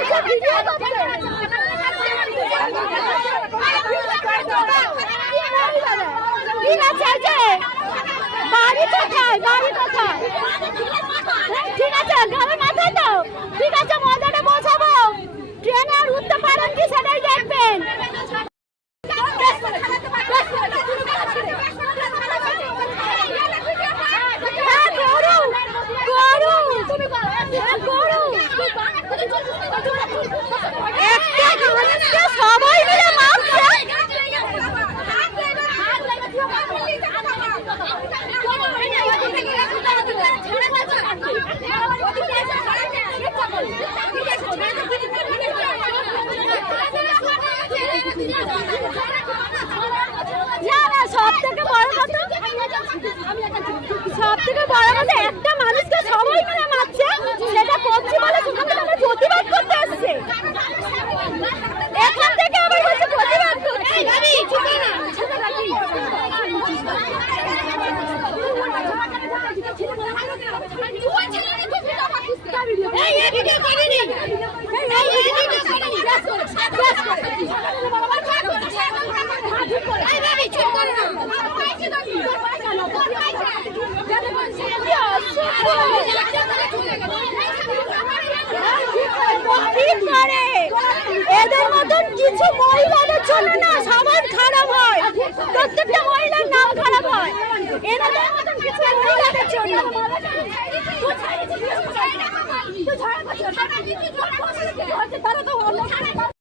ঠিক আছে, বাড়ি কোথায়, বাড়ি কোথায়? ঠিক আছে, গ্রামের মাথায় তো। ঠিক আছে, মজাটা বোঝাবো। ট্রেনে আর উঠতে পারেন কি সেটাই দেখবেন। সবাই মিলে মারছে। সব থেকে বড় কথা, একটা মানুষকে সবাই মিলে মারছে, সেটা করছি বলে সেখানে তারা প্রতিবাদ করতে এসছে। এখান থেকে আবার বলছে প্রতিবাদ করছি। এদের মতন কিছু মহিলাদের জন্য না সমাজ খারাপ হয়, প্রত্যেকটা মহিলার নাম খারাপ হয় এনাদের মতন কিছু মহিলাদের জন্য।